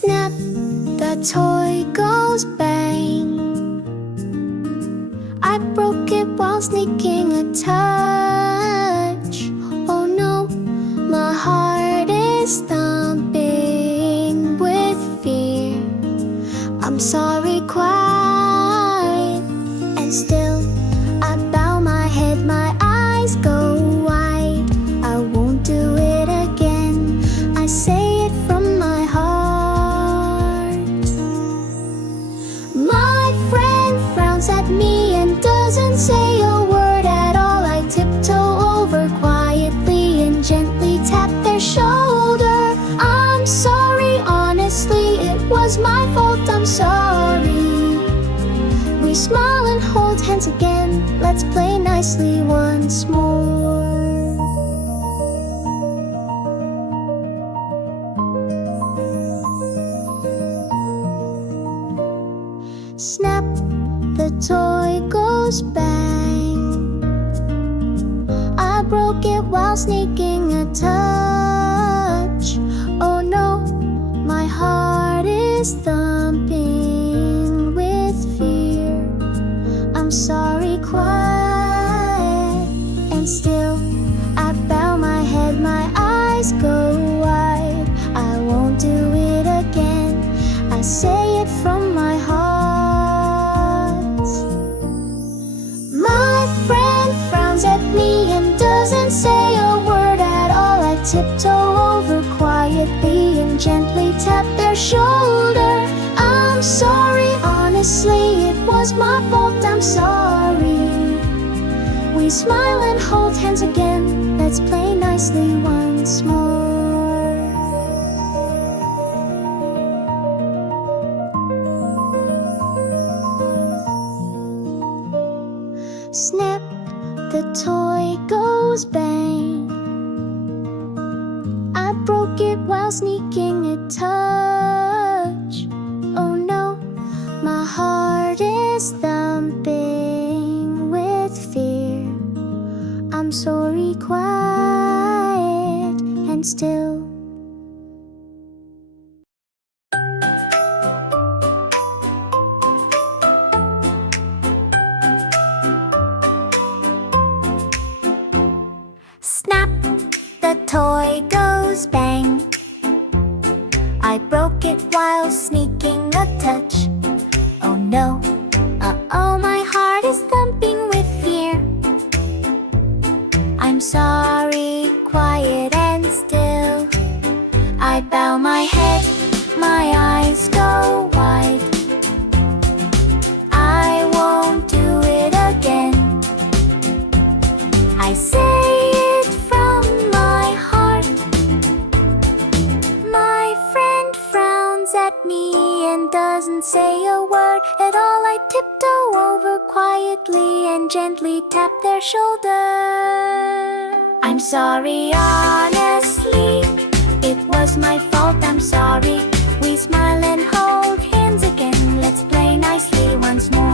Snap, the toy goes bang. I broke it while sneaking a touch. Oh no, my heart is thumping with fear. I'm sorry, quiet, and still I bow my head, my eyes go wide. I won't do it again, I say it from my heart. My friend frowns at me and doesn't say a word at all. I tiptoe over quietly and gently tap their shoulder. I'm sorry, honestly, it was my fault, I'm sorry. We smile and hold hands again, let's play nicely once more. Snap, the toy goes bang. I broke it while sneaking a touch. Oh no, my heart is thumping with fear. I'm sorry, quiet, and still I bow my head, my eyes go wide. I won't do it again, I say it from my heart. My friend frowns at me and doesn't say a word at all. I tiptoe over quietly and gently tap their shoulder. I'm sorry, honestly, it was my fault, I'm sorry. We smile and hold hands again, let's play nicely once more. Snap, the toy goes bang. I broke it while sneaking a touch. Oh no, my heart is thumping with fear. I'm sorry, quiet, and still snap, the toy goes bang. I broke it while sneaking a touch. Oh no, uh-oh, my heart is thumping with fear. I'm sorry, quiet and still I bow my head, my eyes go wide. I won't do it again, I say it from my heart. My friend frowns at me and doesn't say a word at all. I tiptoe over quietly and gently tap their shoulder. I'm sorry, honestly, it was my fault, I'm sorry. We smile and hold hands again, let's play nicely once more.